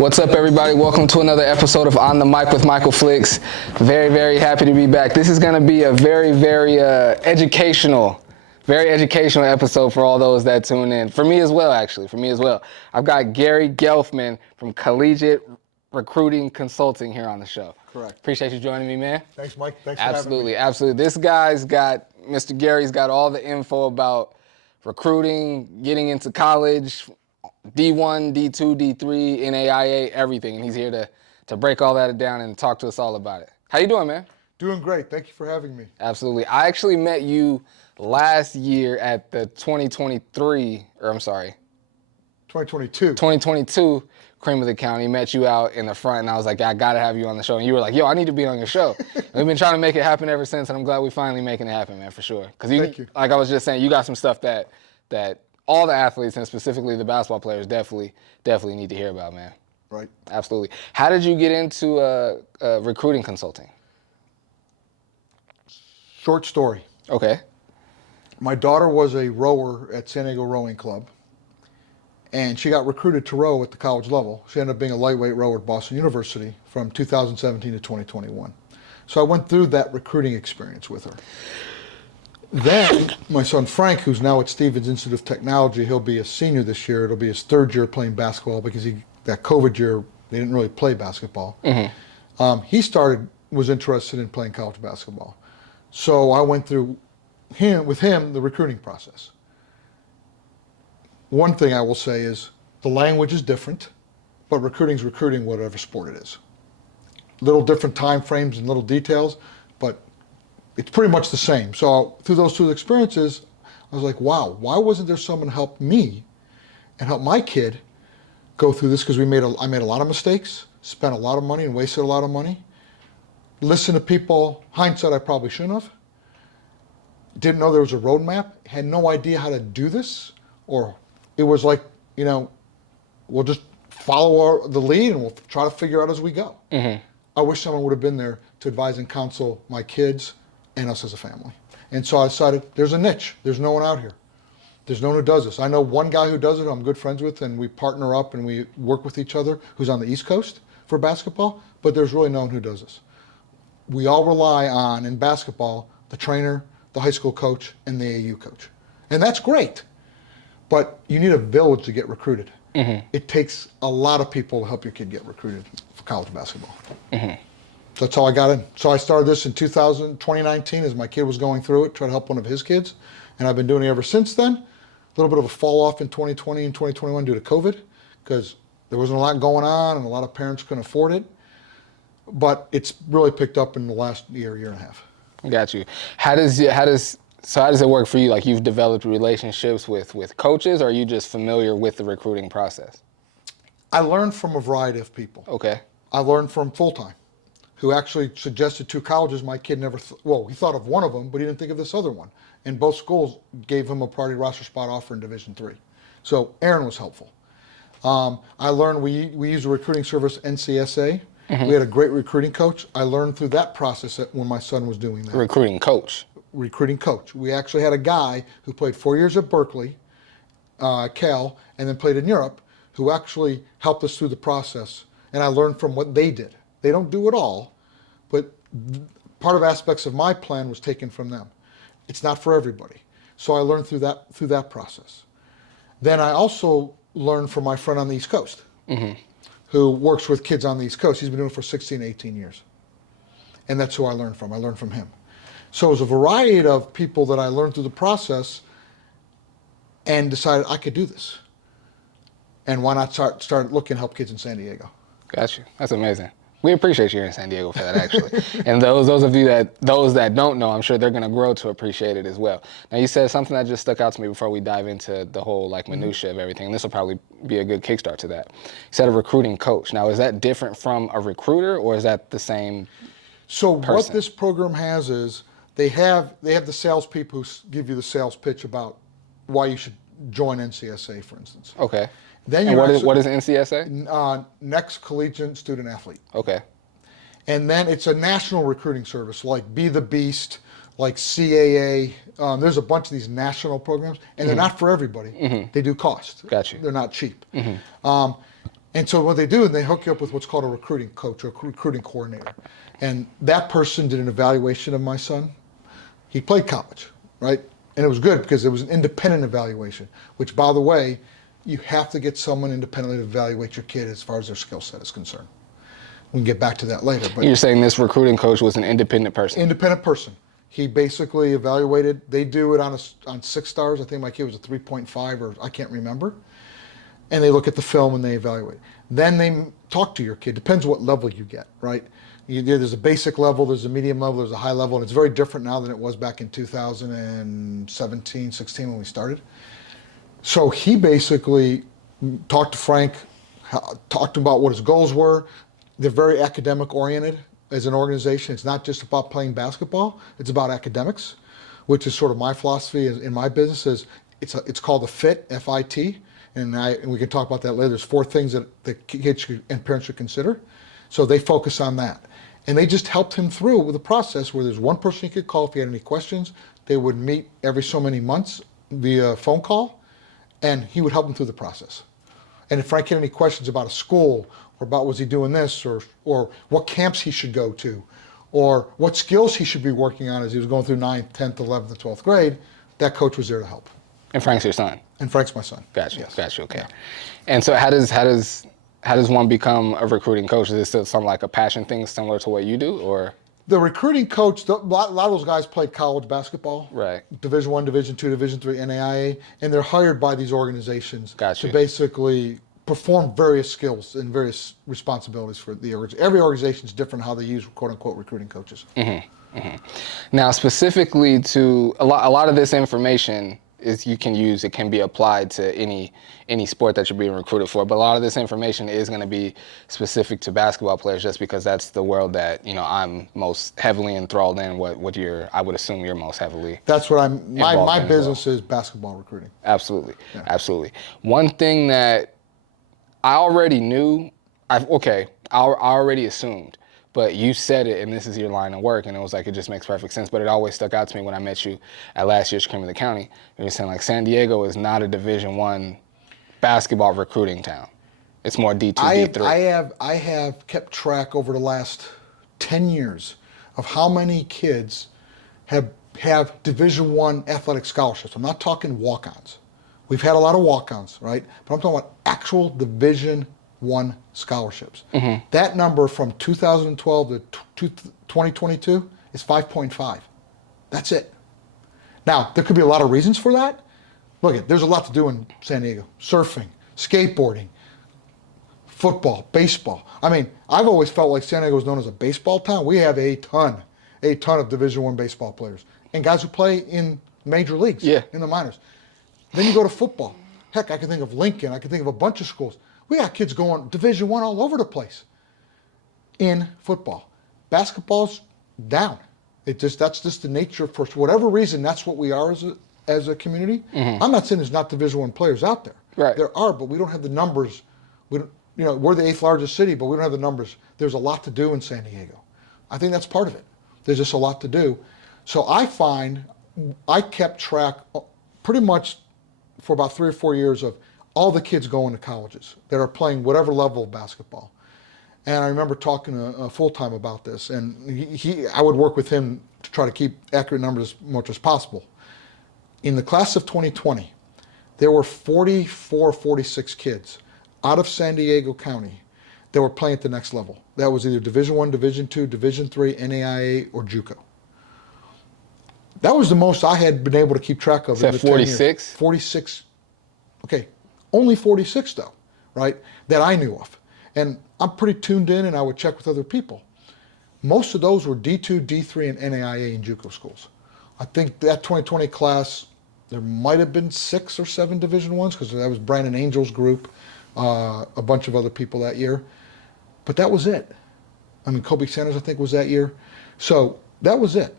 What's up, everybody? Welcome to another episode of On the Mic with Michael Flix. Very happy to be back. This is going to be a very educational episode for all those that tune in. For me as well, actually. I've got Garry Gelfman from Collegiate Recruiting Consulting here on the show. Correct. Appreciate you joining me, man. Thanks, Mike. Thanks for having me. Absolutely. Mr. Gary's got all the info about recruiting, getting into college, D1, D2, D3, NAIA, everything. And he's here to break all that down and talk to us all about it. How you doing, man? Doing great. Thank you for having me. Absolutely. I actually met you last year at the 2022 Cream of the County. Met you out in the front, and I was like, I got to have you on the show. And you were like, yo, I need to be on your show. We've been trying to make it happen ever since, and I'm glad we're finally making it happen, man, for sure. Because Thank you. Like I was just saying, you got some stuff that all the athletes, and specifically the basketball players, definitely need to hear about, man. Right. Absolutely. How did you get into recruiting consulting? Short story. Okay. My daughter was a rower at San Diego Rowing Club, and she got recruited to row at the college level. She ended up being a lightweight rower at Boston University from 2017 to 2021. So I went through that recruiting experience with her. Then my son Frank, who's now at Stevens Institute of Technology, he'll be a senior this year. It'll be his third year playing basketball because that COVID year, they didn't really play basketball. Mm-hmm. He was interested in playing college basketball. So I went through with him the recruiting process. One thing I will say is the language is different, but recruiting's recruiting whatever sport it is. Little different time frames and little details, but it's pretty much the same. So through those two experiences, I was like, wow, why wasn't there someone to help me and help my kid go through this? Because I made a lot of mistakes, spent a lot of money and wasted a lot of money. Listened to people, hindsight I probably shouldn't have. Didn't know there was a roadmap, had no idea how to do this, or it was like, we'll just follow the lead and we'll try to figure out as we go. Mm-hmm. I wish someone would have been there to advise and counsel my kids and us as a family. And so I decided there's a niche. There's no one out here. There's no one who does this. I know one guy who does it, who I'm good friends with, and we partner up and we work with each other, who's on the East Coast for basketball, but there's really no one who does this. We all rely on, in basketball, the trainer, the high school coach, and the AAU coach. And that's great, but you need a village to get recruited. Mm-hmm. It takes a lot of people to help your kid get recruited for college basketball. Mm-hmm. So that's how I got in. So I started this in 2019 as my kid was going through it, trying to help one of his kids. And I've been doing it ever since then. A little bit of a fall off in 2020 and 2021 due to COVID, because there wasn't a lot going on and a lot of parents couldn't afford it. But it's really picked up in the last year and a half. Got you. How does it work for you? Like, you've developed relationships with coaches, or are you just familiar with the recruiting process? I learned from a variety of people. Okay. I learned from full-time, who actually suggested two colleges my kid never, he thought of one of them, but he didn't think of this other one. And both schools gave him a priority roster spot offer in Division III. So Aaron was helpful. I learned we use a recruiting service, NCSA. Mm-hmm. We had a great recruiting coach. I learned through that process when my son was doing that. Recruiting coach. We actually had a guy who played 4 years at Berkeley, Cal, and then played in Europe, who actually helped us through the process. And I learned from what they did. They don't do it all, but part of aspects of my plan was taken from them. It's not for everybody. So I learned through that process. Then I also learned from my friend on the East Coast, mm-hmm. who works with kids on the East Coast. He's been doing it for 16, 18 years. And that's who I learned from. I learned from him. So it was a variety of people that I learned through the process and decided I could do this. And why not start looking to help kids in San Diego? Got you. That's amazing. We appreciate you here in San Diego for that, actually. And those of you that don't know, I'm sure they're going to grow to appreciate it as well. Now, you said something that just stuck out to me before we dive into the whole minutia of everything. And this will probably be a good kickstart to that. You said a recruiting coach. Now, is that different from a recruiter, or is that the same person? What this program has is they have the salespeople who give you the sales pitch about why you should join NCSA, for instance. Okay. Then what is NCSA? Next Collegiate Student Athlete. Okay. And then it's a national recruiting service like Be the Beast, like CAA. There's a bunch of these national programs, and they're not for everybody. Mm-hmm. They do cost. Got you. They're not cheap. Mm-hmm. And so what they do is they hook you up with what's called a recruiting coach or a recruiting coordinator. And that person did an evaluation of my son. He played college, right? And it was good because it was an independent evaluation, which, by the way, you have to get someone independently to evaluate your kid as far as their skill set is concerned. We can get back to that later. But You're saying this recruiting coach was an independent person? Independent person. He basically evaluated. They do it on 6 stars. I think my kid was a 3.5 or I can't remember. And they look at the film and they evaluate. Then they talk to your kid. Depends what level you get, right? There's a basic level, there's a medium level, there's a high level, and it's very different now than it was back in 2017, 16 when we started. So he basically talked to Frank, talked about what his goals were. They're very academic oriented as an organization. It's not just about playing basketball, it's about academics, which is sort of my philosophy in my business. Is it's called the FIT, F-I-T, and we can talk about that later. There's 4 things that the kids and parents should consider. So they focus on that. And they just helped him through with a process where there's one person he could call if he had any questions. They would meet every so many months via phone call, and he would help him through the process. And if Frank had any questions about a school, or about was he doing this, or what camps he should go to, or what skills he should be working on as he was going through 9th, 10th, 11th, and 12th grade, that coach was there to help. And Frank's your son? And Frank's my son. Gotcha, Yes. gotcha, okay. Yeah. And so how does one become a recruiting coach? Is it still something like a passion thing similar to what you do, or? The recruiting coach, a lot of those guys played college basketball. Right. Division I, Division II, Division III, NAIA, and they're hired by these organizations Gotcha. to basically perform various skills and various responsibilities for the organization. Every organization is different how they use quote-unquote recruiting coaches. Now, specifically to a lot of this information is it can be applied to any sport that you're being recruited for, but a lot of this information is going to be specific to basketball players just because that's the world that, I'm most heavily enthralled in, I would assume you're most heavily. That's what my in business is basketball recruiting. Absolutely. Yeah. Absolutely. One thing that I already knew, I already assumed, but you said it, and this is your line of work, and it was like, it just makes perfect sense, but it always stuck out to me when I met you at last year's Cream of the County. You were saying, like, San Diego is not a Division I basketball recruiting town. It's more D2, D3. I have kept track over the last 10 years of how many kids have Division I athletic scholarships. I'm not talking walk-ons. We've had a lot of walk-ons, right? But I'm talking about actual Division I scholarships. Mm-hmm. That number from 2012 to 2022 is 5.5. That's it. Now, there could be a lot of reasons for that. Look, there's a lot to do in San Diego. Surfing, skateboarding, football, baseball. I mean, I've always felt like San Diego is known as a baseball town. We have a ton of Division I baseball players and guys who play in major leagues, in the minors. Then you go to football. Heck, I can think of Lincoln. I can think of a bunch of schools. We got kids going Division I all over the place in football. Basketball's down. That's just the nature. For whatever reason, that's what we are as a community. Mm-hmm. I'm not saying there's not Division I players out there. Right. There are, but we don't have the numbers. We're the 8th largest city, but we don't have the numbers. There's a lot to do in San Diego. I think that's part of it. There's just a lot to do. So I find I kept track pretty much for about 3 or 4 years of all the kids going to colleges that are playing whatever level of basketball. And I remember talking to full-time about this, and I would work with him to try to keep accurate numbers as much as possible. In the class of 2020, there were 44, 46 kids out of San Diego County that were playing at the next level. That was either Division I, Division II, Division III, NAIA, or JUCO. That was the most I had been able to keep track of. Is that 46? 46. Okay, only 46 though, right, that I knew of. And I'm pretty tuned in, and I would check with other people. Most of those were D2, D3, and NAIA and JUCO schools. I think that 2020 class, there might have been 6 or 7 Division I's, because that was Brandon Angel's group, a bunch of other people that year. But that was it. I mean, Kobe Sanders, I think, was that year. So that was it.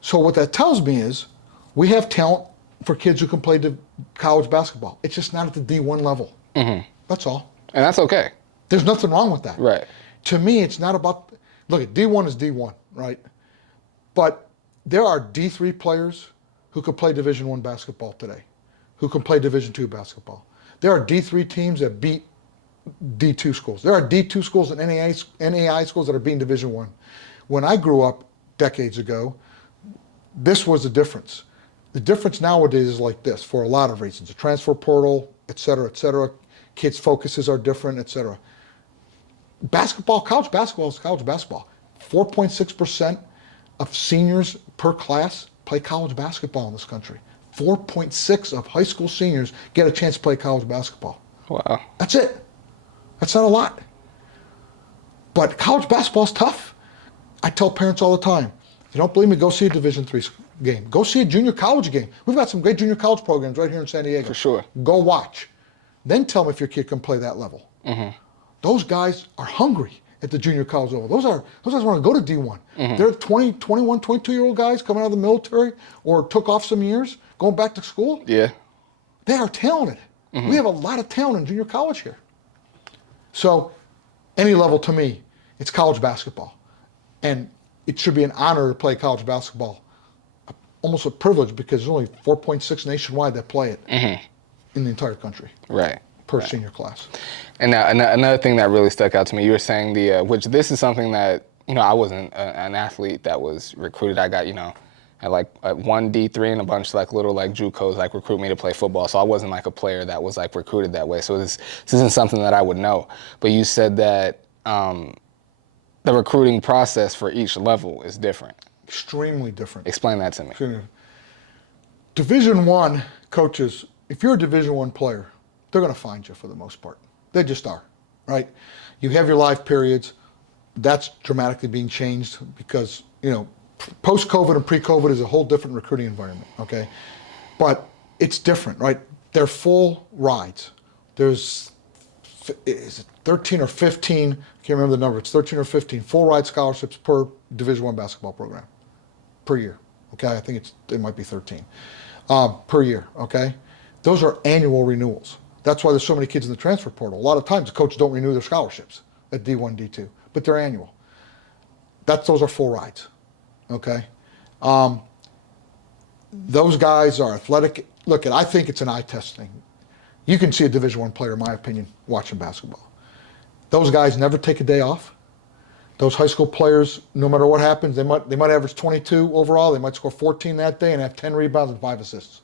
So what that tells me is we have talent for kids who can play college basketball. It's just not at the D1 level. Mm-hmm. That's all. And that's okay. There's nothing wrong with that. Right. To me, it's not about, look, D1 is D1, right? But there are D3 players who can play Division I basketball today, who can play Division II basketball. There are D3 teams that beat D2 schools. There are D2 schools and NAIA schools that are being Division I. When I grew up decades ago, this was the difference. The difference nowadays is like this for a lot of reasons. The transfer portal, et cetera, et cetera. Kids' focuses are different, et cetera. Basketball, college basketball is college basketball. 4.6% of seniors per class play college basketball in this country. 4.6 of high school seniors get a chance to play college basketball. Wow. That's it. That's not a lot. But college basketball is tough. I tell parents all the time, if you don't believe me, go see a Division III game. Go see a junior college game. We've got some great junior college programs right here in San Diego. For sure. Go watch. Then tell them if your kid can play that level. Mm-hmm. Those guys are hungry at the junior college level. Those guys want to go to D1. Mm-hmm. They're 20, 21, 22-year-old guys coming out of the military or took off some years, going back to school. Yeah. They are talented. Mm-hmm. We have a lot of talent in junior college here. So any level to me, it's college basketball. And it should be an honor to play college basketball. Almost a privilege because there's only 4.6 nationwide that play it in the entire country. Right. Per senior class. And now another thing that really stuck out to me, you were saying which this is something that, I wasn't an athlete that was recruited. I got, at like one D3 and a bunch like little like JUCOs like recruit me to play football. So I wasn't like a player that was like recruited that way. So this isn't something that I would know. But you said that the recruiting process for each level is different. Extremely different. Explain that to me. Division I coaches, if you're a Division I player, they're going to find you for the most part. They just are, right? You have your live periods. That's dramatically being changed because, post-COVID and pre-COVID is a whole different recruiting environment, okay? But it's different, right? They're full rides. There's, is it 13 or 15, I can't remember the number, it's 13 or 15 full ride scholarships per Division I basketball program per year, okay? I think it might be 13 per year, okay? Those are annual renewals. That's why there's so many kids in the transfer portal. A lot of times the coaches don't renew their scholarships at D1, D2, but they're annual. Those are full rides, okay? Those guys are athletic. Look, I think it's an eye test thing. You can see a Division I player, in my opinion, watching basketball. Those guys never take a day off. Those high school players, no matter what happens, they might average 22 overall. They might score 14 that day and have 10 rebounds and 5 assists.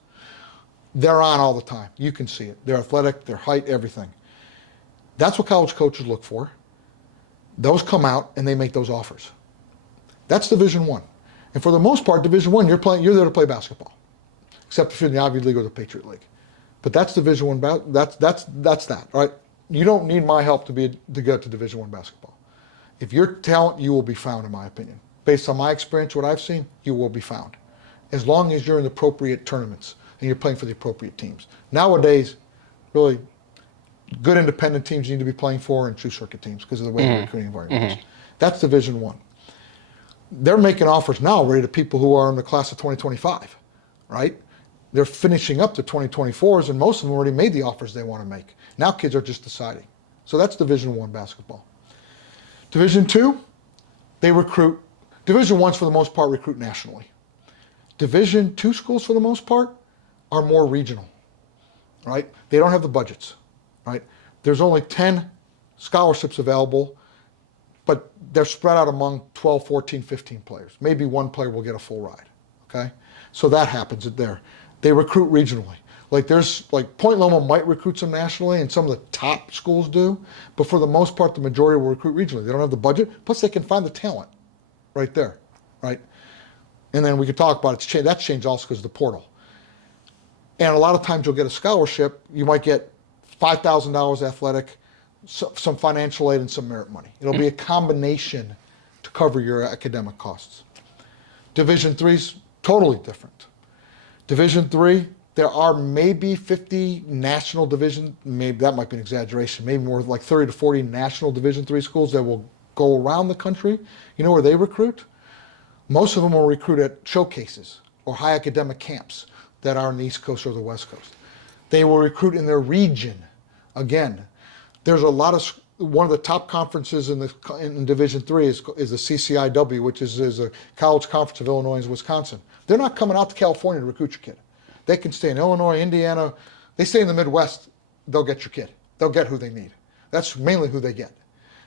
They're on all the time. You can see it. They're athletic, their height, everything. That's what college coaches look for. Those come out and they make those offers. That's Division I. And for the most part, Division I, you're there to play basketball, except if you're in the Ivy League or the Patriot League. But that's Division I. That's that. Right? You don't need my help to get to Division I basketball. If you're talent, you will be found, in my opinion. Based on my experience, what I've seen, you will be found, as long as you're in the appropriate tournaments and you're playing for the appropriate teams. Nowadays, really, good independent teams you need to be playing for and true circuit teams because of the way the recruiting environment is. That's Division I. They're making offers now already to people who are in the class of 2025, right? They're finishing up the 2024s, and most of them already made the offers they want to make. Now kids are just deciding. So that's Division I basketball. Division II, they recruit. Division I's for the most part recruit nationally. Division II schools for the most part are more regional, right? They don't have the budgets, right? There's only 10 scholarships available, but they're spread out among 12, 14, 15 players. Maybe one player will get a full ride, okay? So that happens there. They recruit regionally. Point Loma might recruit some nationally, and some of the top schools do, but for the most part, the majority will recruit regionally. They don't have the budget, plus they can find the talent right there, right? And then we could talk about it. That's changed also because of the portal. And a lot of times you'll get a scholarship. You might get $5,000 athletic, some financial aid, and some merit money. It'll be a combination to cover your academic costs. Division III's totally different. Division III, there are maybe 50 national division, maybe that might be an exaggeration, maybe more like 30 to 40 national Division III schools that will go around the country. You know where they recruit? Most of them will recruit at showcases or high academic camps that are on the East Coast or the West Coast. They will recruit in their region. Again, there's a lot of, one of the top conferences in Division III is the CCIW, which is a college conference of Illinois and Wisconsin. They're not coming out to California to recruit your kid. They can stay in Illinois, Indiana. They stay in the Midwest, they'll get your kid. They'll get who they need. That's mainly who they get.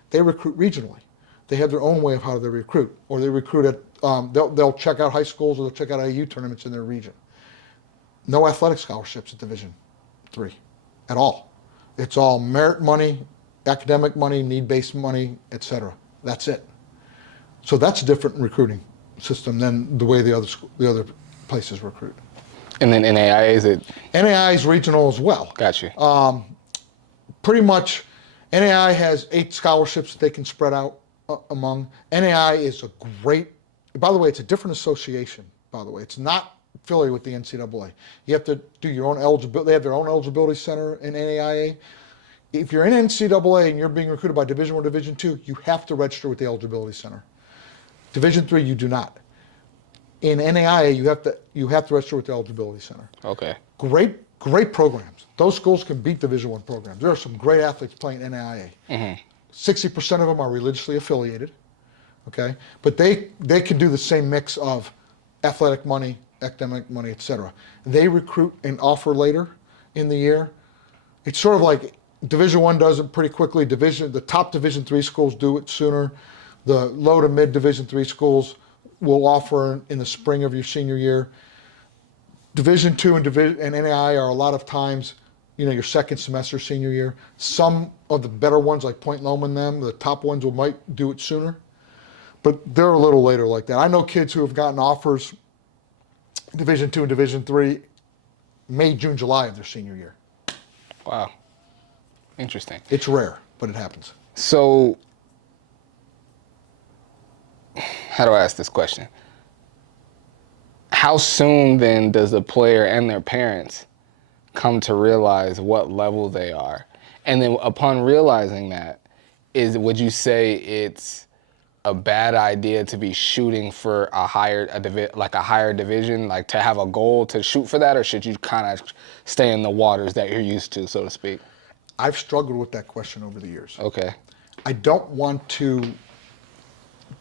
They recruit regionally. They have their own way of how they recruit, or they recruit at, they'll check out high schools or they'll check out AU tournaments in their region. No athletic scholarships at Division III at all. It's all merit money, academic money, need-based money, etc. That's it. So that's a different recruiting system than the way the other places recruit. And then NAIA, is it? NAIA is regional as well. Got you. Pretty much, NAIA has 8 scholarships that they can spread out among. NAIA is a great, by the way, it's a different association, by the way. It's not affiliated with the NCAA. You have to do your own eligibility. They have their own eligibility center in NAIA. If you're in NCAA and you're being recruited by Division I or Division II, you have to register with the eligibility center. Division III, you do not. In NAIA, you have to register with the eligibility center. Okay. Great programs. Those schools can beat Division I programs. There are some great athletes playing NAIA. 60% of them are religiously affiliated, okay? But they can do the same mix of athletic money, academic money, etc. They recruit and offer later in the year. It's sort of like Division I does it pretty quickly. The top Division III schools do it sooner. The low to mid Division III schools will offer in the spring of your senior year. Division II and NAIA are a lot of times, your second semester senior year. Some of the better ones, like Point Loma and them, the top ones might do it sooner, but they're a little later like that. I know kids who have gotten offers Division II and Division III May, June, July of their senior year. Wow. Interesting. It's rare, but it happens. So, how do I ask this question? How soon then does the player and their parents come to realize what level they are? And then upon realizing that, would you say it's a bad idea to be shooting for a higher division, like to have a goal to shoot for that, or should you kind of stay in the waters that you're used to, so to speak? I've struggled with that question over the years. Okay. I don't want to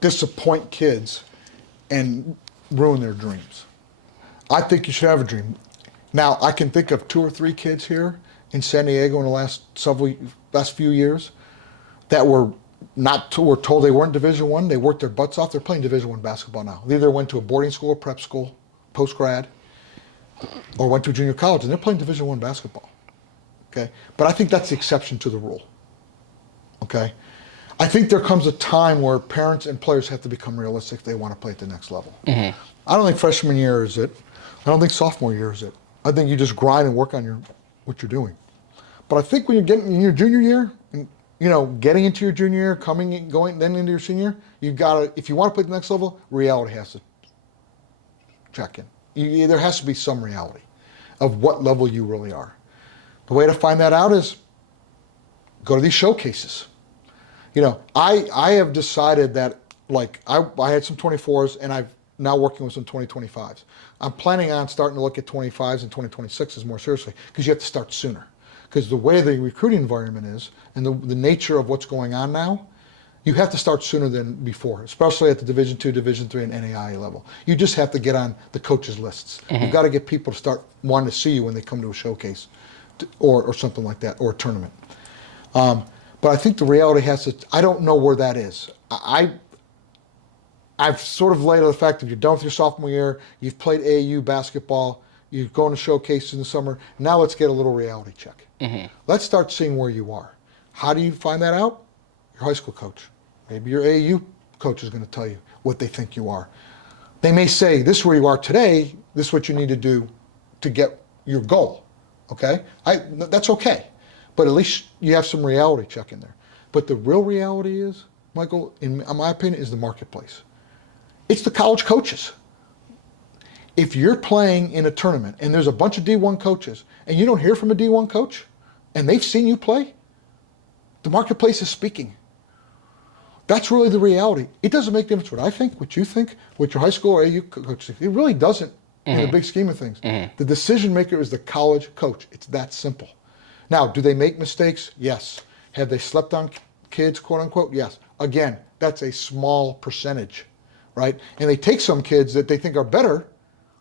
disappoint kids and ruin their dreams. I think you should have a dream. Now, I can think of 2 or 3 kids here in San Diego in the last few years that were told they weren't Division I. They worked their butts off. They're playing Division I basketball now. They either went to a boarding school or prep school, post-grad, or went to a junior college, and they're playing Division I basketball. Okay? But I think that's the exception to the rule. Okay? I think there comes a time where parents and players have to become realistic if they want to play at the next level. I don't think freshman year is it. I don't think sophomore year is it. I think you just grind and work on what you're doing. But I think when you're getting in your junior year, and, getting into your junior year, going then into your senior, you've got to, if you want to play at the next level, reality has to check in. There has to be some reality of what level you really are. The way to find that out is go to these showcases. I have decided that, I had some 24s, and I'm now working with some 2025s. I'm planning on starting to look at 25s and 2026s more seriously, because you have to start sooner. Because the way the recruiting environment is, and the nature of what's going on now, you have to start sooner than before, especially at the Division II, Division III, and NAIA level. You just have to get on the coaches' lists. You've got to get people to start wanting to see you when they come to a showcase or something like that, or a tournament. But I think the reality has to, I don't know where that is. I've sort of laid out the fact that you're done with your sophomore year, you've played AAU basketball, you're going to showcases in the summer, now let's get a little reality check. Let's start seeing where you are. How do you find that out? Your high school coach. Maybe your AAU coach is going to tell you what they think you are. They may say, this is where you are today, this is what you need to do to get your goal, okay? That's okay, but at least you have some reality check in there. But the real reality is, Michael, in my opinion, is the marketplace. It's the college coaches. If you're playing in a tournament and there's a bunch of D1 coaches and you don't hear from a D1 coach and they've seen you play, the marketplace is speaking. That's really the reality. It doesn't make a difference what I think, what you think, what your high school or AU coach thinks. It really doesn't in the big scheme of things. The decision maker is the college coach. It's that simple. Now, do they make mistakes? Yes. Have they slept on kids, quote unquote? Yes. Again, that's a small percentage, right? And they take some kids that they think are better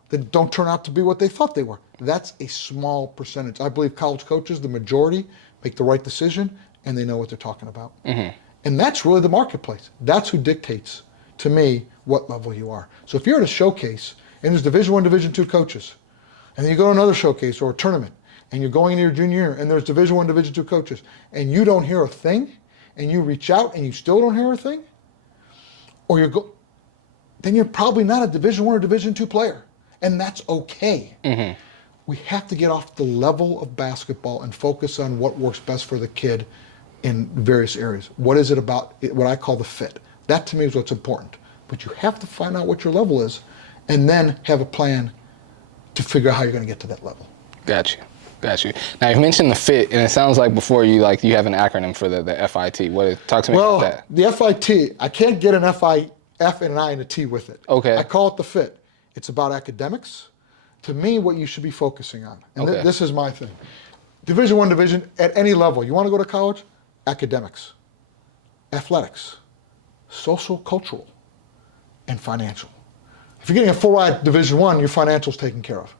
that don't turn out to be what they thought they were. That's a small percentage. I believe college coaches, the majority, make the right decision and they know what they're talking about. And that's really the marketplace. That's who dictates, to me, what level you are. So if you're at a showcase and there's Division I, Division II coaches, and then you go to another showcase or a tournament, and you're going into your junior year, and there's Division I, Division II coaches, and you don't hear a thing, and you reach out and you still don't hear a thing, or then you're probably not a Division I or Division II player, and that's okay. We have to get off the level of basketball and focus on what works best for the kid in various areas. What is it about what I call the fit? That to me is what's important. But you have to find out what your level is, and then have a plan to figure out how you're going to get to that level. Got you. Now you mentioned the fit, and it sounds like before you have an acronym for the FIT. Talk to me about that. The FIT, I can't get an F and an I and a T with it. Okay. I call it the fit. It's about academics. To me, what you should be focusing on, and this is my thing. Division I, division at any level. You want to go to college? Academics, athletics, social, cultural, and financial. If you're getting a full ride Division I, your financial's taken care of.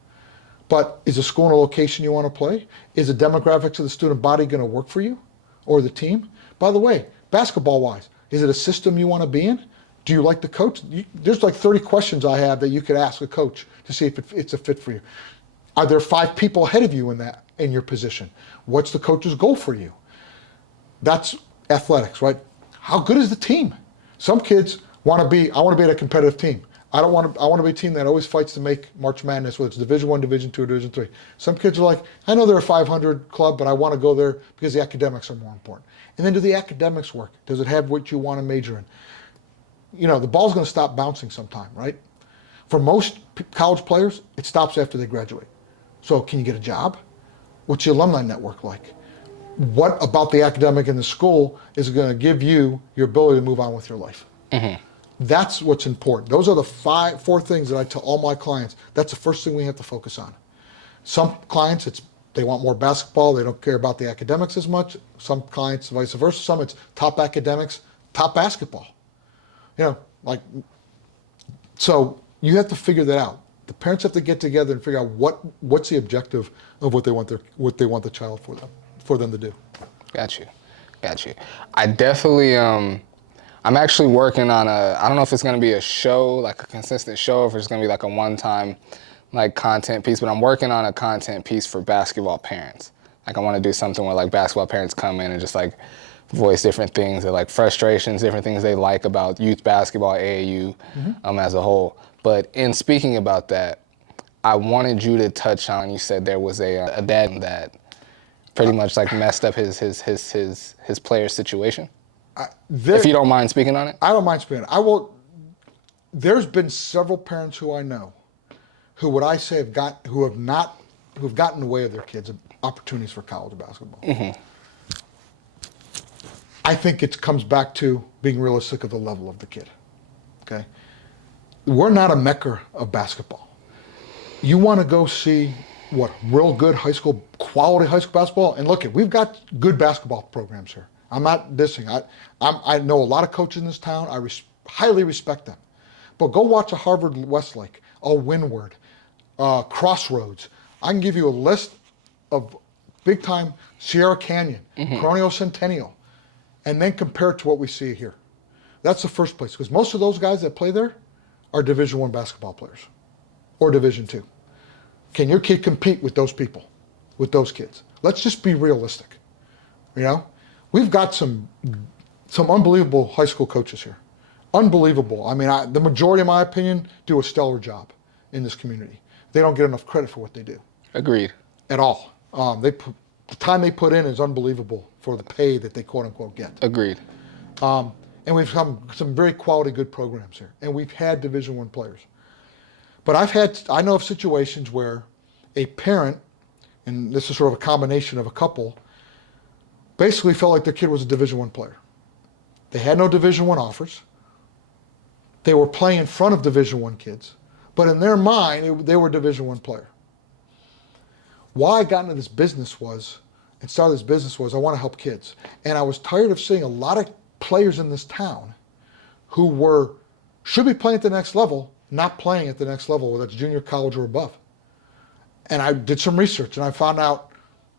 But is the school in a location you want to play? Is the demographics of the student body going to work for you or the team? By the way, basketball-wise, is it a system you want to be in? Do you like the coach? There's like 30 questions I have that you could ask a coach to see if it's a fit for you. Are there 5 people ahead of you in your position? What's the coach's goal for you? That's athletics, right? How good is the team? Some kids I want to be at a competitive team. I want to be a team that always fights to make March Madness, whether it's Division I, Division II, or Division III. Some kids are like, I know they're a 500 club, but I want to go there because the academics are more important. And then do the academics work? Does it have what you want to major in? You know, the ball's going to stop bouncing sometime, right? For most college players, it stops after they graduate. So can you get a job? What's your alumni network like? What about the academic in the school is going to give you your ability to move on with your life? That's what's important. Those are the 4 things that I tell all my clients. That's the first thing we have to focus on. Some clients, they want more basketball. They don't care about the academics as much. Some clients, vice versa. Some, it's top academics, top basketball. So you have to figure that out. The parents have to get together and figure out what's the objective of what they want the child for them to do. Got you. I definitely I'm actually working on I don't know if it's going to be a show, like a consistent show, or if it's going to be like a one-time like content piece, but I'm working on a content piece for basketball parents. Like I want to do something where like basketball parents come in and just like voice different things, or like frustrations, different things they like about youth basketball, AAU as a whole. But in speaking about that, I wanted you to touch on, you said there was a dad that pretty much like messed up his player situation. If you don't mind speaking on it. I don't mind speaking. I will. There's been several parents who I know, who what I say have gotten in the way of their kids' opportunities for college basketball. I think it comes back to being realistic of the level of the kid. Okay, we're not a mecca of basketball. You want to go see what real good quality high school basketball, and look, we've got good basketball programs here. I'm not dissing. I know a lot of coaches in this town. I highly respect them. But go watch a Harvard Westlake, a Windward, Crossroads. I can give you a list of big-time Sierra Canyon, Colonial Centennial, and then compare it to what we see here. That's the first place, because most of those guys that play there are Division I basketball players or Division II. Can your kid compete with those people, with those kids? Let's just be realistic. We've got some unbelievable high school coaches here. Unbelievable. I mean, the majority, in my opinion, do a stellar job in this community. They don't get enough credit for what they do. Agreed. At all. The time they put in is unbelievable for the pay that they quote unquote get. Agreed. And we've some very quality, good programs here. And we've had Division I players. But I know of situations where a parent, and this is sort of a combination of a couple, basically felt like their kid was a Division I player. They had no Division I offers. They were playing in front of Division I kids, but in their mind, they were a Division I player. Why I got into this business was I want to help kids. And I was tired of seeing a lot of players in this town who should be playing at the next level, not playing at the next level, whether it's junior college or above. And I did some research, and I found out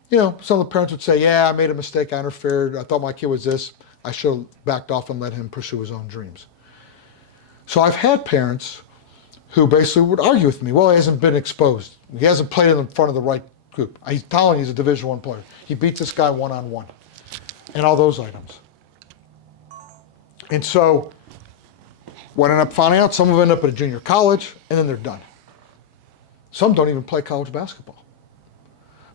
You know, some of the parents would say, yeah, I made a mistake, I interfered, I thought my kid was this, I should have backed off and let him pursue his own dreams. So I've had parents who basically would argue with me, well, he hasn't been exposed. He hasn't played in front of the right group. He's telling you he's a Division I player. He beats this guy one-on-one. And all those items. And so what I end up finding out, some of them end up at a junior college, and then they're done. Some don't even play college basketball.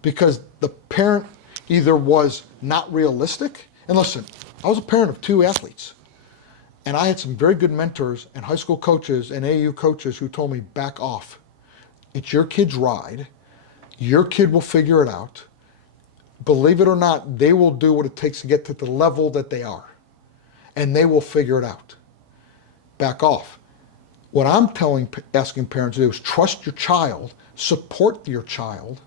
Because the parent either was not realistic, and listen, I was a parent of 2 athletes. And I had some very good mentors and high school coaches and AAU coaches who told me, back off. It's your kid's ride. Your kid will figure it out. Believe it or not, they will do what it takes to get to the level that they are. And they will figure it out. Back off. What I'm asking parents to do is trust your child, support your child.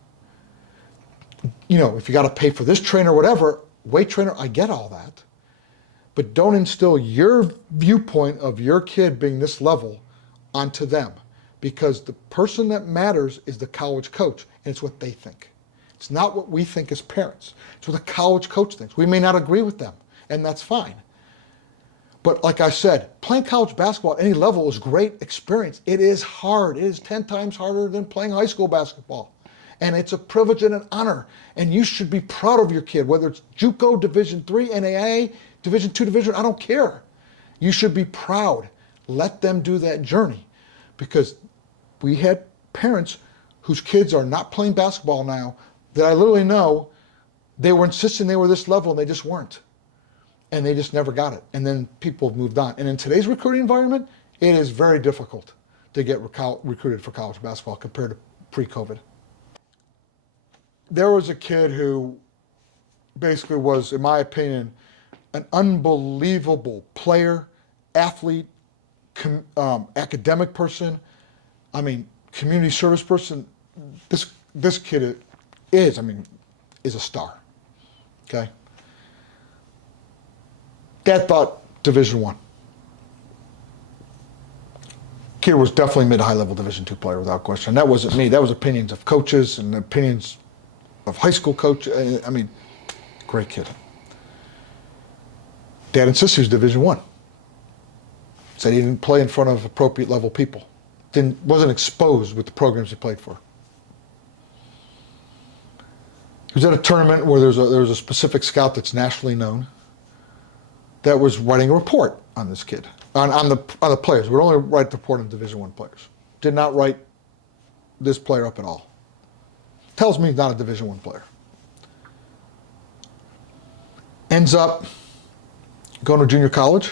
You know, if you got to pay for this trainer or whatever, weight trainer, I get all that. But don't instill your viewpoint of your kid being this level onto them. Because the person that matters is the college coach, and it's what they think. It's not what we think as parents. It's what the college coach thinks. We may not agree with them, and that's fine. But like I said, playing college basketball at any level is a great experience. It is hard. It is 10 times harder than playing high school basketball. And it's a privilege and an honor. And you should be proud of your kid, whether it's JUCO, Division III, NAIA, Division II, Division, I don't care. You should be proud. Let them do that journey. Because we had parents whose kids are not playing basketball now that I literally know they were insisting they were this level and they just weren't. And they just never got it. And then people have moved on. And in today's recruiting environment, it is very difficult to get recruited for college basketball compared to pre-COVID. There was a kid who basically was, in my opinion, an unbelievable player, athlete, academic person, I mean, community service person. This kid is a star, okay? Dad thought Division I. Kid was definitely mid-high level Division II player without question. That wasn't me. That was opinions of coaches and opinions of high school coaches. I mean, great kid. Dad insisted he was Division I. Said he didn't play in front of appropriate level people. Wasn't exposed with the programs he played for. He was at a tournament where there was a specific scout that's nationally known that was writing a report on this kid, on the players. We would only write the report on Division I players. Did not write this player up at all. Tells me he's not a Division I player. Ends up going to junior college.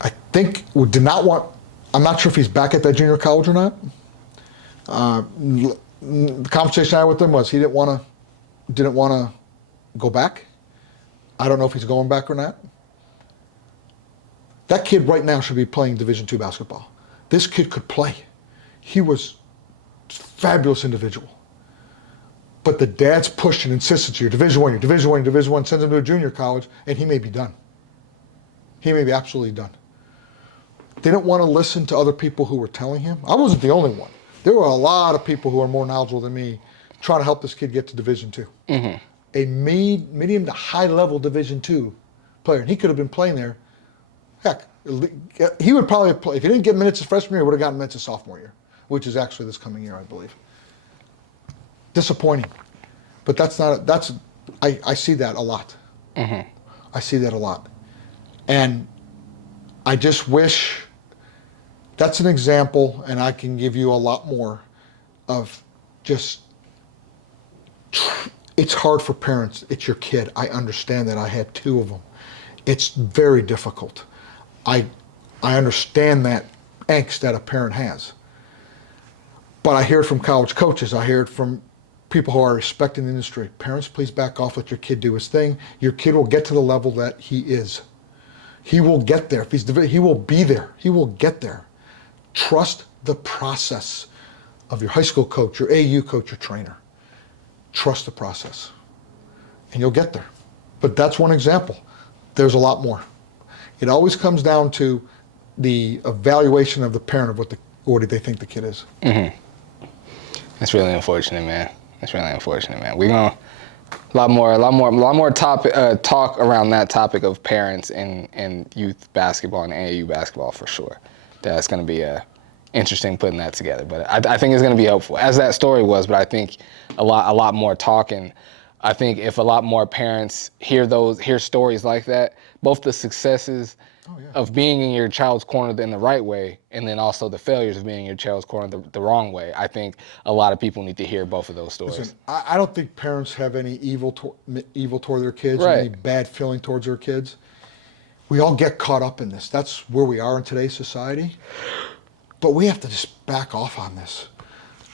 I think we did not want. I'm not sure if he's back at that junior college or not. The conversation I had with him was he didn't want to go back. I don't know if he's going back or not. That kid right now should be playing Division II basketball. This kid could play. He was a fabulous individual. But the dad's pushed and insisted to your Division I, your Division I, your Division I, sends him to a junior college, and he may be done. He may be absolutely done. They didn't want to listen to other people who were telling him. I wasn't the only one. There were a lot of people who are more knowledgeable than me trying to help this kid get to Division II. Mm-hmm. A medium to high level Division II player. And he could have been playing there. Heck, he would probably play. If he didn't get minutes his freshman year, he would have gotten minutes his sophomore year, which is actually this coming year, I believe. Disappointing. But I see that a lot. Mm-hmm. I see that a lot. And I just wish, that's an example, and I can give you a lot more of just, it's hard for parents. It's your kid. I understand that. I had 2 of them. It's very difficult. I understand that angst that a parent has. But I hear it from college coaches. I hear it from people who are respecting the industry. Parents, please back off. Let your kid do his thing. Your kid will get to the level that he is. He will get there. He will be there. He will get there. Trust the process of your high school coach, your AAU coach, your trainer. Trust the process, and you'll get there. But that's one example. There's a lot more. It always comes down to the evaluation of the parent of what they think the kid is. Mm-hmm. That's really unfortunate, man. It's really unfortunate, man. We're gonna a lot more talk around that topic of parents and youth basketball and AAU basketball for sure. That's gonna be interesting putting that together. But I think it's gonna be helpful, as that story was. But I think a lot more talking. I think if a lot more parents hear stories like that, both the successes of being in your child's corner in the right way, and then also the failures of being in your child's corner the wrong way. I think a lot of people need to hear both of those stories. Listen, I don't think parents have any evil toward their kids, Right. or any bad feeling towards their kids. We all get caught up in this. That's where we are in today's society. But we have to just back off on this.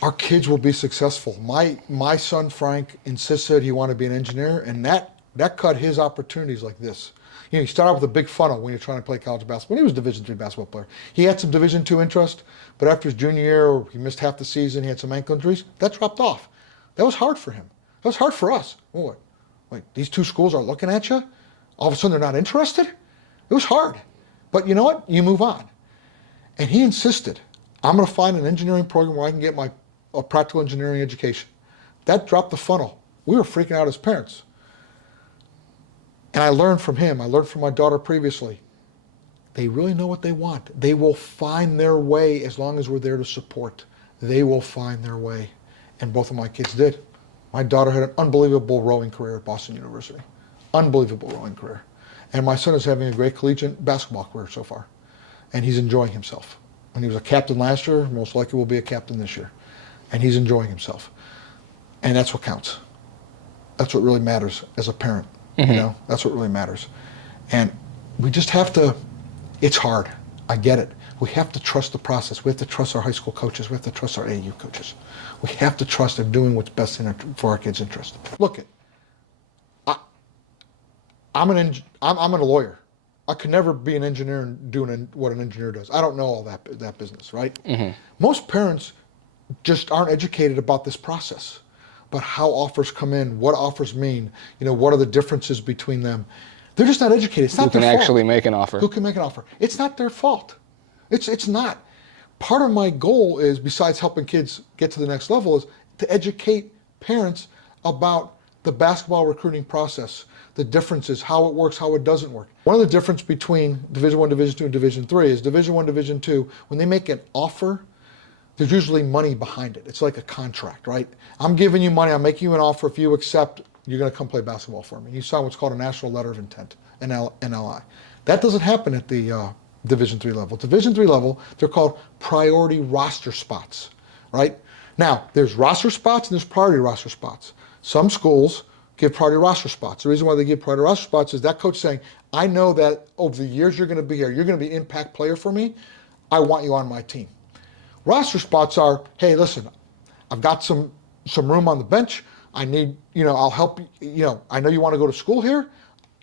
Our kids will be successful. My son Frank insisted he wanted to be an engineer, and that cut his opportunities like this. You start out with a big funnel when you're trying to play college basketball. He was a Division III basketball player. He had some Division II interest, but after his junior year, he missed half the season. He had some ankle injuries. That dropped off. That was hard for him. That was hard for us. Oh, wait, these two schools are looking at you? All of a sudden they're not interested? It was hard. But you know what? You move on. And he insisted, I'm going to find an engineering program where I can get a practical engineering education. That dropped the funnel. We were freaking out as parents. And I learned from him. I learned from my daughter previously. They really know what they want. They will find their way as long as we're there to support. They will find their way. And both of my kids did. My daughter had an unbelievable rowing career at Boston University. Unbelievable rowing career. And my son is having a great collegiate basketball career so far. And he's enjoying himself. And he was a captain last year, most likely will be a captain this year. And he's enjoying himself. And that's what counts. That's what really matters as a parent. Mm-hmm. That's what really matters. And we just have to, it's hard. I get it. We have to trust the process. We have to trust our high school coaches. We have to trust our AAU coaches. We have to trust they're doing what's best for our kids' interest. Look, I'm a lawyer. I could never be an engineer and do what an engineer does. I don't know all that business, right? Mm-hmm. Most parents just aren't educated about this process, about how offers come in, what offers mean, what are the differences between them. They're just not educated. It's not their fault. Who can actually make an offer. Who can make an offer. It's not their fault. It's not. Part of my goal is, besides helping kids get to the next level, is to educate parents about the basketball recruiting process, the differences, how it works, how it doesn't work. One of the differences between Division I, Division II, and Division III is Division I, Division II, when they make an offer, there's usually money behind it. It's like a contract, right? I'm giving you money, I'm making you an offer. If you accept, you're going to come play basketball for me. You sign what's called a National Letter of Intent, NLI. That doesn't happen at the Division III level. Division III level, they're called priority roster spots, right? Now, there's roster spots and there's priority roster spots. Some schools give priority roster spots. The reason why they give priority roster spots is that coach saying, I know that over the years you're going to be here, you're going to be an impact player for me. I want you on my team. Roster spots are, hey, listen, I've got some room on the bench. I need, I'll help you. I know you want to go to school here.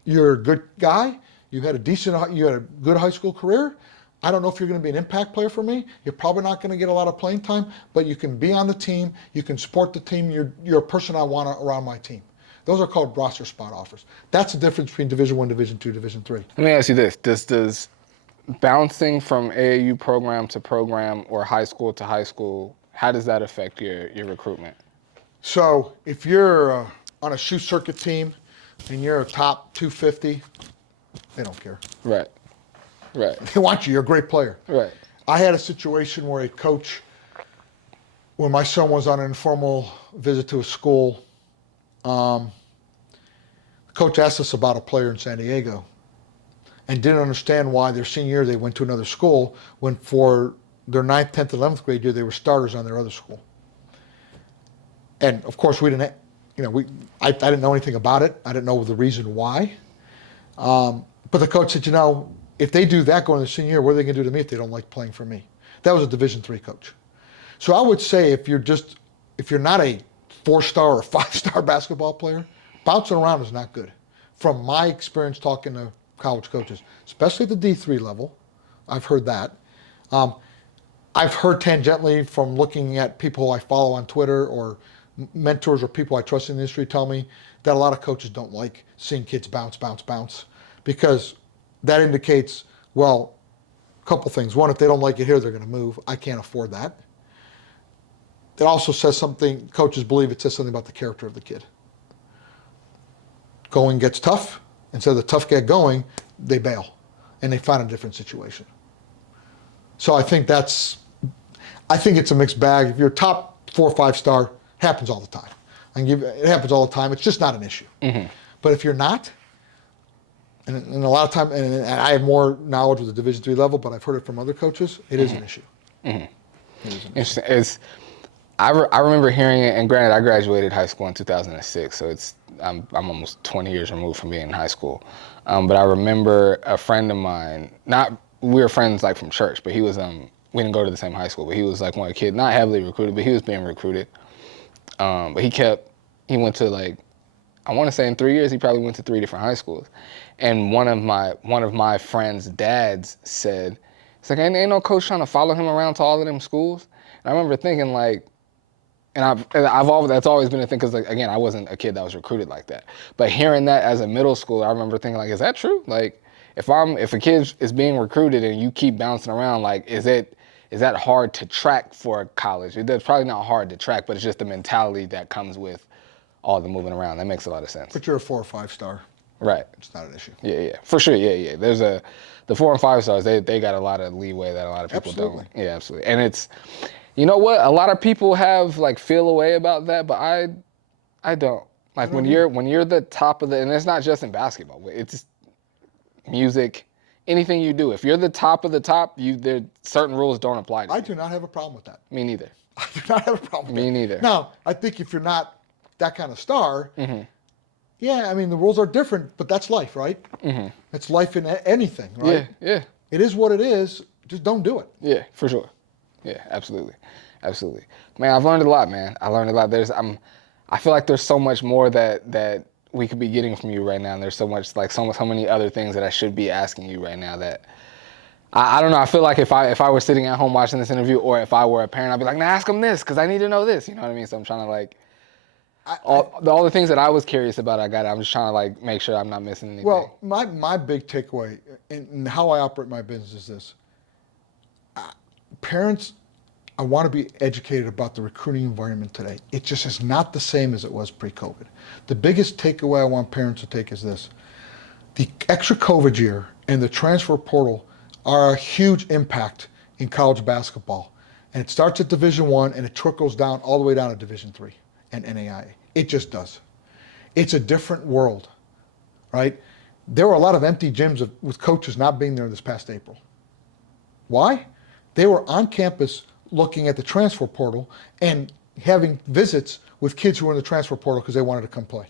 You're a good guy. You had a good high school career. I don't know if you're going to be an impact player for me. You're probably not going to get a lot of playing time, but you can be on the team. You can support the team. You're a person I want around my team. Those are called roster spot offers. That's the difference between Division I, Division II, Division III. Let me ask you this. Does bouncing from AAU program to program or high school to high school, how does that affect your recruitment? So if you're on a shoe circuit team and you're a top 250, they don't care. Right. They want you. You're a great player. Right. I had a situation where a coach, when my son was on an informal visit to a school, the coach asked us about a player in San Diego and didn't understand why their senior year they went to another school when for their 9th, 10th, 11th grade year they were starters on their other school. And of course we didn't, I didn't know anything about it. I didn't know the reason why. But the coach said, if they do that going to the senior year, what are they going to do to me if they don't like playing for me? That was a Division III coach. So I would say if you're not a 4-star or 5-star basketball player, bouncing around is not good. From my experience talking to college coaches, especially at the D3 level, I've heard that. I've heard tangentially from looking at people I follow on Twitter or mentors or people I trust in the industry tell me that a lot of coaches don't like seeing kids bounce, because that indicates, well, a couple things. One, if they don't like it here, they're going to move. I can't afford that. it also says something, coaches believe it says something about the character of the kid. Going gets tough. Instead of the tough get going, they bail and they find a different situation. So I think it's a mixed bag. If you're top 4 or 5 star, happens all the time. It happens all the time. It's just not an issue. Mm-hmm. But if you're not, and a lot of time, and I have more knowledge with the Division III level, but I've heard it from other coaches, it is an issue. Mm-hmm. It is an issue. I remember hearing it, and granted, I graduated high school in 2006, so I'm almost 20 years removed from being in high school. But I remember a friend of mine, we were friends like from church, but he was, we didn't go to the same high school, but he was like one of the kids, not heavily recruited, but he was being recruited. But he went to like, I want to say in 3 years, he probably went to 3 different high schools. And one of my friend's dads said, it's like, ain't no coach trying to follow him around to all of them schools? And I remember thinking like, that's always been a thing, because like, again, I wasn't a kid that was recruited like that. But hearing that as a middle schooler, I remember thinking like, is that true? Like, if a kid is being recruited and you keep bouncing around, like, is that hard to track for college? That's probably not hard to track, but it's just the mentality that comes with all the moving around. That makes a lot of sense. But you're a 4 or 5 star. Right. It's not an issue. Yeah, for sure. Yeah. There's the 4 and 5 stars. They got a lot of leeway that a lot of people don't. Yeah, absolutely. And it's, you know what? A lot of people have like feel away about that, but I don't. Like when you're the top of and it's not just in basketball. It's music, anything you do. If you're the top of the top, there certain rules don't apply to you. I do not have a problem with that. Me neither. I do not have a problem with that. Me neither. Now, I think if you're not that kind of star, mm-hmm. yeah, I mean, the rules are different, but that's life, right? Mm-hmm. It's life in anything, right? Yeah. It is what it is. Just don't do it. Yeah, for sure. Yeah, absolutely. Man, I've learned a lot, man. I learned a lot. I feel like there's so much more that we could be getting from you right now, and there's so many other things that I should be asking you right now that I don't know. I feel like if I were sitting at home watching this interview, or if I were a parent, I'd be like, nah, ask them this, because I need to know this. You know what I mean? So I'm trying to like, all the things that I was curious about, I'm just trying to like make sure I'm not missing anything. Well, my big takeaway in how I operate my business is this. Parents, I want to be educated about the recruiting environment today. It just is not the same as it was pre-COVID. The biggest takeaway I want parents to take is this. The extra COVID year and the transfer portal are a huge impact in college basketball. And it starts at Division I and it trickles down all the way down to Division III and NAIA. It just does. It's a different world, right? There were a lot of empty gyms with coaches not being there this past April. Why? They were on campus looking at the transfer portal and having visits with kids who were in the transfer portal because they wanted to come play.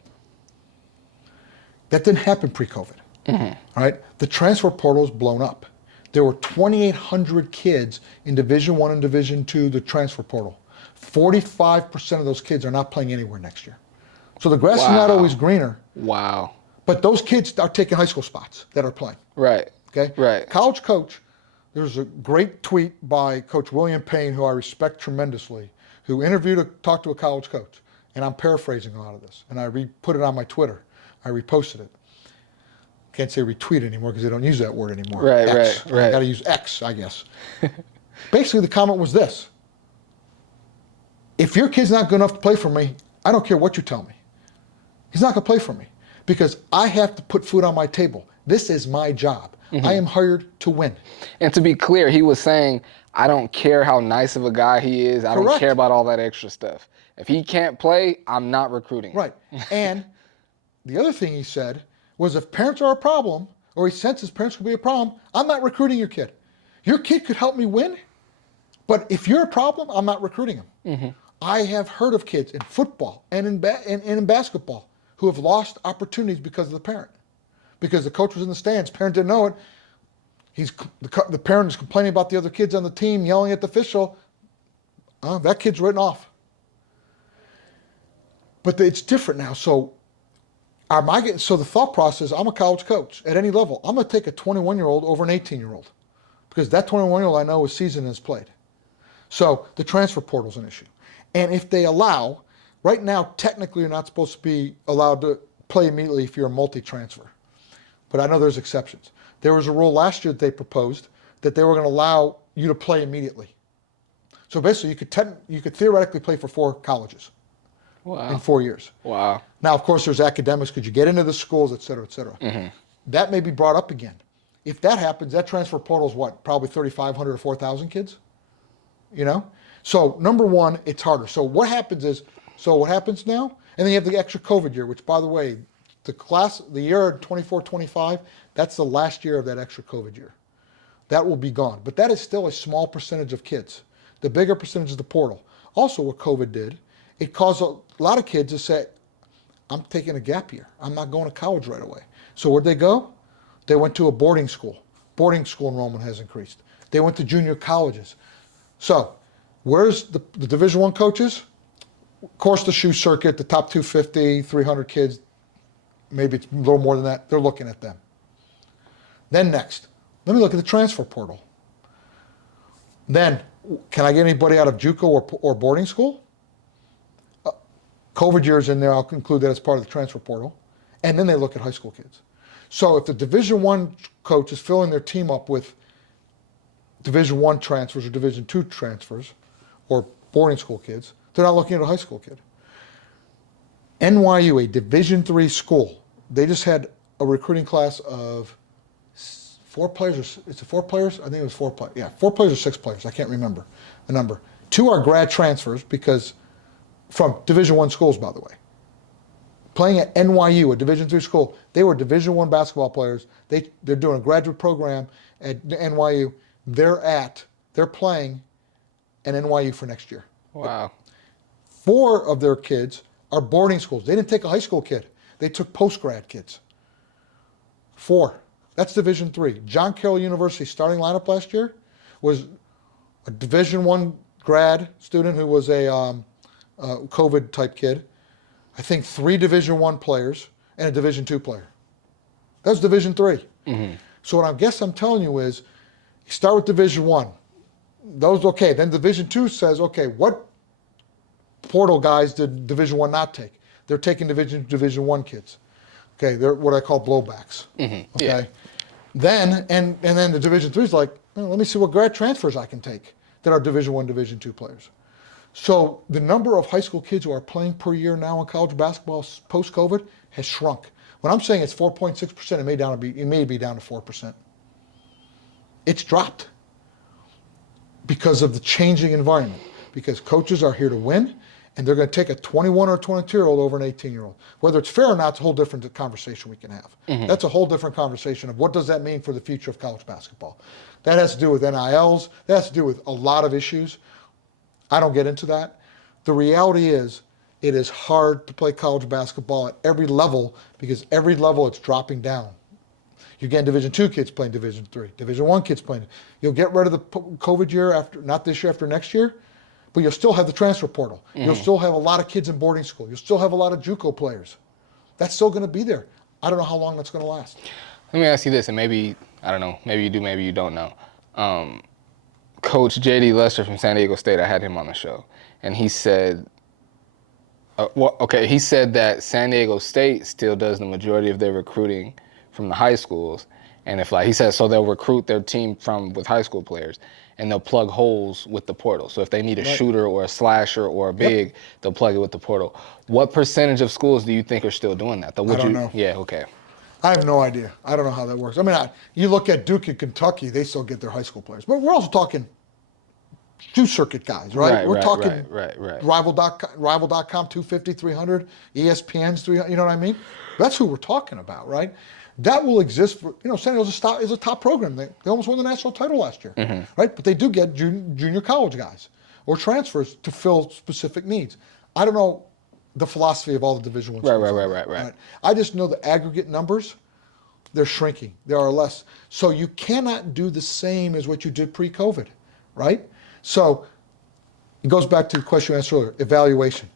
That didn't happen pre-COVID, right? The transfer portal is blown up. There were 2,800 kids in Division I and Division II, the transfer portal. 45% of those kids are not playing anywhere next year. So the grass is not always greener. Wow. But those kids are taking high school spots that are playing. Right. Okay? Right. College coach, there's a great tweet by Coach William Payne, who I respect tremendously, who talked to a college coach. And I'm paraphrasing a lot of this. And I put it on my Twitter. I reposted it. Can't say retweet anymore because they don't use that word anymore. Right. I got to use X, I guess. Basically, the comment was this. If your kid's not good enough to play for me, I don't care what you tell me. He's not going to play for me because I have to put food on my table. This is my job. I am hired to win. And to be clear, he was saying, I don't care how nice of a guy he is. I don't care about all that extra stuff. If he can't play, I'm not recruiting. Right. And the other thing he said was if parents are a problem, or he senses parents could be a problem, I'm not recruiting your kid. Your kid could help me win, but if you're a problem, I'm not recruiting him. I have heard of kids in football and in basketball who have lost opportunities because of the parent. Because the coach was in the stands, parent didn't know it. The parent is complaining about the other kids on the team, yelling at the official. That kid's written off. But it's different now. So the thought process, I'm a college coach at any level. I'm going to take a 21-year-old over an 18-year-old because that 21-year-old I know is seasoned and has played. So the transfer portal is an issue. And if they allow, right now, technically you're not supposed to be allowed to play immediately if you're a multi-transfer. But I know there's exceptions. There was a rule last year that they proposed that they were going to allow you to play immediately. So basically, you could theoretically play for 4 colleges in 4 years. Wow. Now, of course, there's academics. Could you get into the schools, et cetera, et cetera. That may be brought up again. If that happens, that transfer portal is what? Probably 3,500 to 4,000 kids? You know? So number one, it's harder. So what happens now? And then you have the extra COVID year, which, by the way, the year 24-25, that's the last year of that extra COVID year. That will be gone. But that is still a small percentage of kids. The bigger percentage is the portal. Also, what COVID did, it caused a lot of kids to say, I'm taking a gap year. I'm not going to college right away. So where'd they go? They went to a boarding school. Boarding school enrollment has increased. They went to junior colleges. So where's the Division I coaches? Of course, the shoe circuit, the top 250, 300 kids, maybe it's a little more than that. They're looking at them. Then next, let me look at the transfer portal. Then, can I get anybody out of JUCO or boarding school? COVID years in there, I'll include that as part of the transfer portal. And then they look at high school kids. So if the Division I coach is filling their team up with Division I transfers or Division II transfers or boarding school kids, they're not looking at a high school kid. NYU, a Division III school, they just had a recruiting class of 4 players. Is it 4 players? I think it was 4 players. Yeah, 4 players or 6 players. I can't remember the number. 2 are grad transfers because from Division I schools, by the way. Playing at NYU, a Division III school, they were Division I basketball players. They're doing a graduate program at NYU. They're playing at NYU for next year. Wow. 4 of their kids are boarding schools. They didn't take a high school kid. They took post-grad kids. 4. That's Division III. John Carroll University starting lineup last year was a Division I grad student who was a COVID type kid. I think 3 Division I players and a Division II player. That's Division III. So what I guess I'm telling you is, you start with Division I. Those okay. Then Division II says, okay, what portal guys did Division I not take? They're taking Division I kids. Okay, they're what I call blowbacks. Okay. Yeah. Then and then the Division III is like, well, let me see what grad transfers I can take that are Division I, Division II players. So the number of high school kids who are playing per year now in college basketball post-COVID has shrunk. When I'm saying it's 4.6%, it may be down to 4%. It's dropped because of the changing environment. Because coaches are here to win, and they're going to take a 21 or 22-year-old over an 18-year-old. Whether it's fair or not, it's a whole different conversation we can have. That's a whole different conversation of what does that mean for the future of college basketball. That has to do with NILs. That has to do with a lot of issues. I don't get into that. The reality is, it is hard to play college basketball at every level because every level it's dropping down. You're getting Division II kids playing Division III, Division I kids playing. You'll get rid of the COVID year after, not this year, after next year, but you'll still have the transfer portal. You'll still have a lot of kids in boarding school. You'll still have a lot of JUCO players. That's still going to be there. I don't know how long that's going to last. Let me ask you this, and maybe, I don't know, maybe you do, maybe you don't know. Coach J.D. Lester from San Diego State, I had him on the show, and he said, he said that San Diego State still does the majority of their recruiting from the high schools, and he said, so they'll recruit their team with high school players, and they'll plug holes with the portal. So if they need a shooter or a slasher or a big, they'll plug it with the portal. What percentage of schools do you think are still doing that? I don't know. Yeah, okay. I have no idea. I don't know how that works. I mean, you look at Duke and Kentucky, they still get their high school players. But we're also talking shoe circuit guys, right? We're talking Rival.com 250, 300, ESPN's 300, you know what I mean? That's who we're talking about, right? That will exist for, San Diego is a top program. They almost won the national title last year, right? But they do get junior college guys or transfers to fill specific needs. I don't know the philosophy of all the Division I schools. Right. I just know the aggregate numbers, they're shrinking. There are less. So you cannot do the same as what you did pre-COVID, right? So it goes back to the question you asked earlier, evaluation.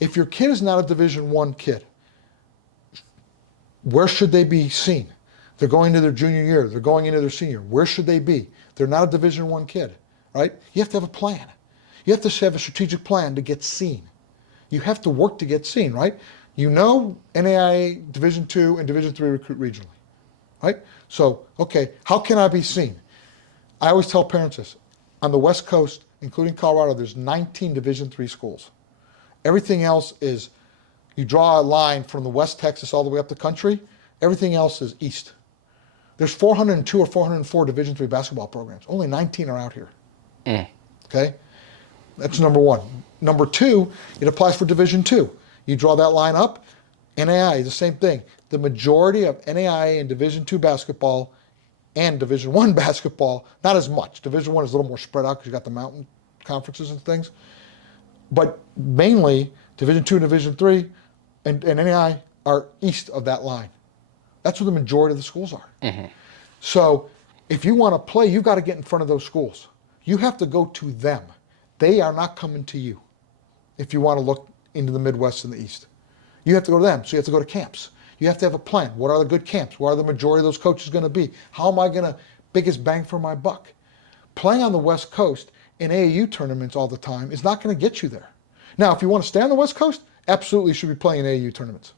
If your kid is not a Division I kid, where should they be seen? They're going into their junior year. They're going into their senior. Where should they be? They're not a Division I kid, right? You have to have a plan. You have to have a strategic plan to get seen. You have to work to get seen, right? NAIA Division II and Division III recruit regionally, right? So, okay, how can I be seen? I always tell parents this. On the West Coast, including Colorado, there's 19 Division III schools. Everything else is, you draw a line from the West Texas all the way up the country, everything else is east. There's 402 or 404 Division III basketball programs. Only 19 are out here. Okay? That's number one. Number two, it applies for Division II. You draw that line up, NAIA is the same thing. The majority of NAIA and Division II basketball and Division I basketball, not as much. Division I is a little more spread out because you got the mountain conferences and things. But mainly, Division II and Division III and NAIA are east of that line. That's where the majority of the schools are. So if you want to play, you've got to get in front of those schools. You have to go to them. They are not coming to you if you want to look into the Midwest and the East. You have to go to them. So you have to go to camps. You have to have a plan. What are the good camps? What are the majority of those coaches going to be? How am I going to biggest bang for my buck? Playing on the West Coast in AAU tournaments all the time is not going to get you there. Now, if you want to stay on the West Coast, absolutely you should be playing in AAU tournaments.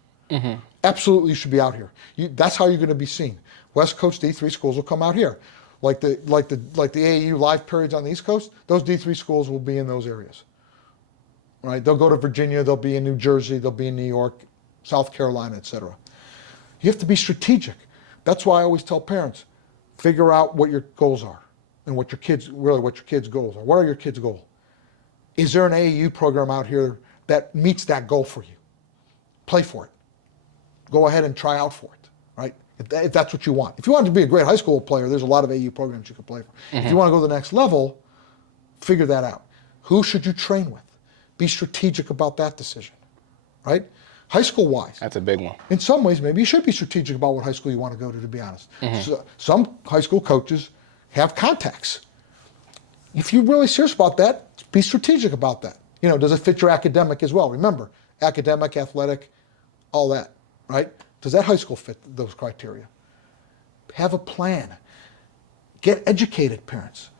Absolutely you should be out here. That's how you're going to be seen. West Coast D3 schools will come out here. Like the AAU live periods on the East Coast, those D3 schools will be in those areas. Right? They'll go to Virginia, they'll be in New Jersey, they'll be in New York, South Carolina, etc. You have to be strategic. That's why I always tell parents, figure out what your goals are and what your kids' goals are. What are your kids' goals? Is there an AAU program out here that meets that goal for you? Play for it. Go ahead and try out for it, right? If that's what you want. If you want to be a great high school player, there's a lot of AAU programs you can play for. If you want to go to the next level, figure that out. Who should you train with? Be strategic about that decision, right? High school-wise. That's a big one. In some ways, maybe you should be strategic about what high school you want to go to be honest. So, some high school coaches have contacts. If you're really serious about that, be strategic about that. You know, does it fit your academic as well? Remember, academic, athletic, all that, right? Does that high school fit those criteria? Have a plan. Get educated, parents.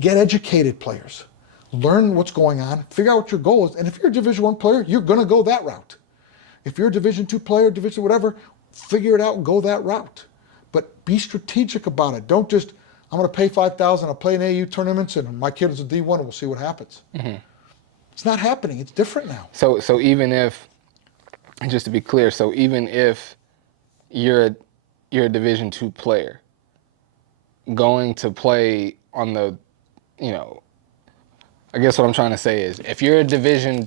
Get educated, players. Learn what's going on. Figure out what your goal is. And if you're a Division I player, you're going to go that route. If you're a Division II player, Division whatever, figure it out and go that route. But be strategic about it. Don't just, I'm going to pay $5,000, I'll play in AAU tournaments, and my kid is a D1, and we'll see what happens. It's not happening. It's different now. So even if, just to be clear, so even if you're a Division II player, going to play on the, you know, I guess what I'm trying to say is, if you're a Division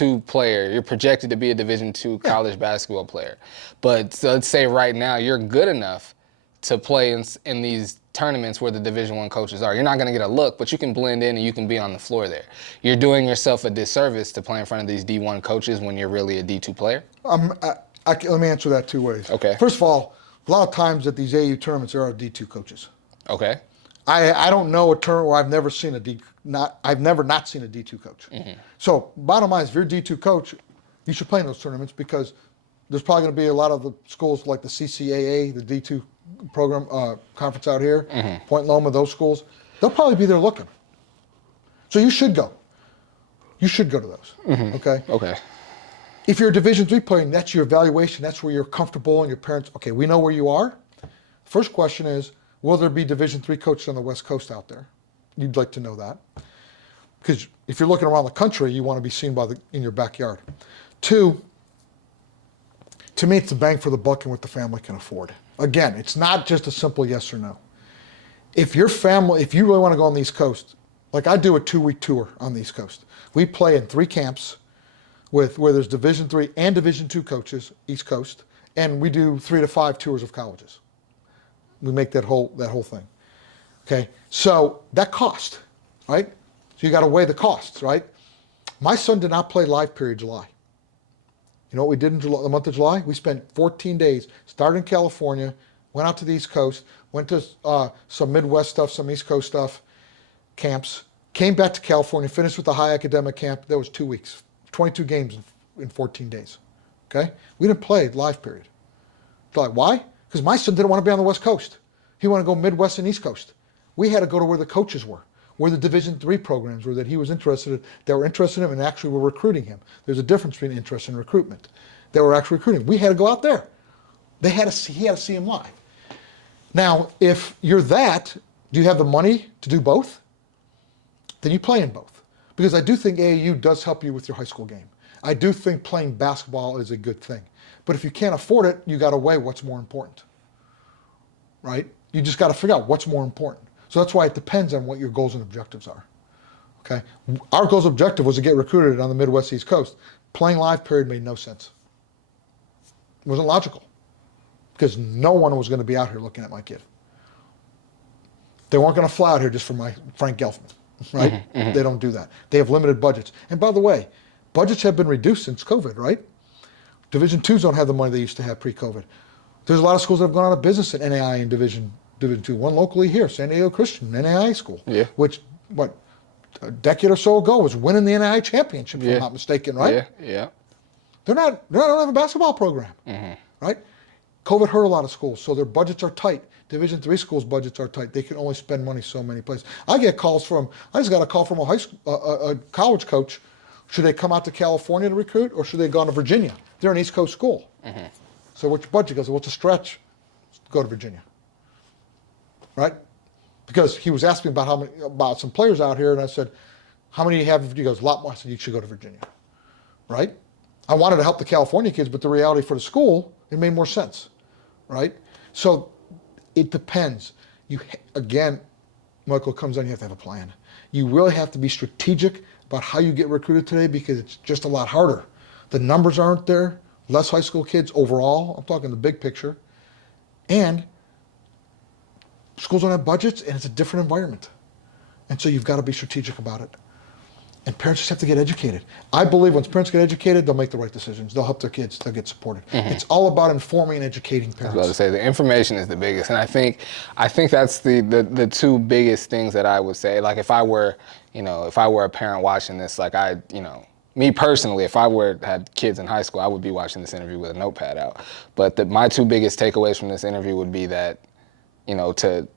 II player, you're projected to be a Division II college basketball player, but so let's say right now you're good enough to play in these tournaments where the Division I coaches are. You're not going to get a look, but you can blend in and you can be on the floor there. You're doing yourself a disservice to play in front of these D1 coaches when you're really a D2 player? Let me answer that two ways. Okay. First of all, a lot of times at these AAU tournaments, there are D2 coaches. Okay. I don't know a tournament where I've never not seen a D2 coach. So bottom line is, if you're a D2 coach, you should play in those tournaments because there's probably going to be a lot of the schools like the CCAA, the D2 program conference out here, Point Loma, those schools. They'll probably be there looking. So you should go. You should go to those. Okay. Okay. If you're a Division III player, and that's your evaluation, that's where you're comfortable, and your parents, okay, we know where you are. First question is, will there be Division III coaches on the West Coast out there? You'd like to know that. Because if you're looking around the country, you want to be seen in your backyard. Two, to me, it's the bang for the buck and what the family can afford. Again, it's not just a simple yes or no. If you really want to go on the East Coast, like I do a 2-week tour on the East Coast. We play in 3 camps where there's Division III and Division II coaches, East Coast, and we do 3 to 5 tours of colleges. We make that whole thing. Okay, so that cost, right? So you got to weigh the costs, right? My son did not play live period July. You know what we did in the month of July? We spent 14 days, started in California, went out to the East Coast, went to some Midwest stuff, some East Coast stuff, camps, came back to California, finished with the high academic camp. That was 2 weeks, 22 games in 14 days. Okay? We didn't play live period. Like, why? Because my son didn't want to be on the West Coast. He wanted to go Midwest and East Coast. We had to go to where the coaches were, where the Division III programs were that he was interested in, that were interested in him and actually were recruiting him. There's a difference between interest and recruitment. They were actually recruiting. We had to go out there. He had to see him live. Now, if you're that, do you have the money to do both? then you play in both. Because I do think AAU does help you with your high school game. I do think playing basketball is a good thing. But if you can't afford it, you got to weigh what's more important, right? You just got to figure out what's more important. So that's why it depends on what your goals and objectives are, okay? Our goals and objective was to get recruited on the Midwest East Coast. Playing live period made no sense. It wasn't logical because no one was going to be out here looking at my kid. They weren't going to fly out here just for my Frank Gelfman, right? Mm-hmm, mm-hmm. They don't do that. They have limited budgets. And by the way, budgets have been reduced since COVID, right? Division IIs don't have the money they used to have pre-COVID. There's a lot of schools that have gone out of business at NAIA and Division II. One locally here, San Diego Christian, NAIA school, which, a decade or so ago was winning the NAIA championship, if I'm not mistaken, right? Yeah. They don't have a basketball program, right? COVID hurt a lot of schools, so their budgets are tight. Division III schools' budgets are tight. They can only spend money so many places. I just got a call from a college coach. Should they come out to California to recruit, or should they go to Virginia? They're an East Coast school. So what's your budget? He goes, well, it's a stretch. Go to Virginia, right? Because he was asking me about some players out here, and I said, how many do you have? He goes, a lot more. I said, you should go to Virginia, right? I wanted to help the California kids, but the reality for the school, it made more sense, right? So it depends. Again, Michael, comes down, you have to have a plan. You really have to be strategic about how you get recruited today because it's just a lot harder. The numbers aren't there, less high school kids overall, I'm talking the big picture, and schools don't have budgets and it's a different environment. And so you've got to be strategic about it. And parents just have to get educated. I believe once parents get educated, they'll make the right decisions. They'll help their kids. They'll get supported. It's all about informing and educating parents. I was about to say the information is the biggest, and I think that's the two biggest things that I would say. Like if I were a parent watching this, like me personally, if I had kids in high school, I would be watching this interview with a notepad out. But my two biggest takeaways from this interview would be that, to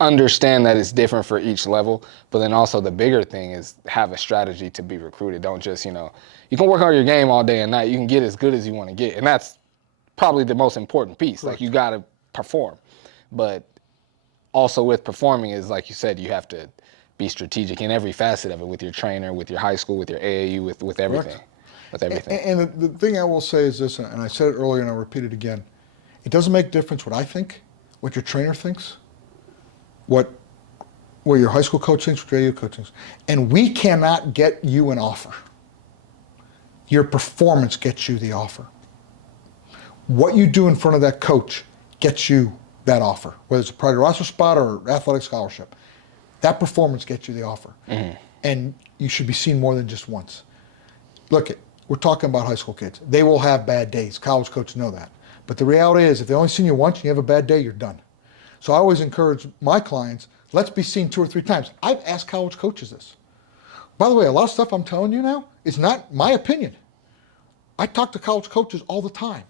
understand that it's different for each level, but then also the bigger thing is have a strategy to be recruited. Don't just, you can work on your game all day and night. You can get as good as you want to get. And that's probably the most important piece. Correct. Like you got to perform. But also with performing is, like you said, you have to be strategic in every facet of it with your trainer, with your high school, with your AAU, with everything. Correct. With everything. And the thing I will say is this, and I said it earlier and I'll repeat it again. It doesn't make a difference what I think, what your trainer thinks, what your high school coach thinks, what your AAU coach thinks. And we cannot get you an offer. Your performance gets you the offer. What you do in front of that coach gets you that offer, whether it's a priority roster spot or athletic scholarship. That performance gets you the offer. And you should be seen more than just once. Look, we're talking about high school kids. They will have bad days. College coaches know that. But the reality is, if they only seen you once and you have a bad day, you're done. So I always encourage my clients, let's be seen 2 or 3 times. I've asked college coaches this. By the way, a lot of stuff I'm telling you now is not my opinion. I talk to college coaches all the time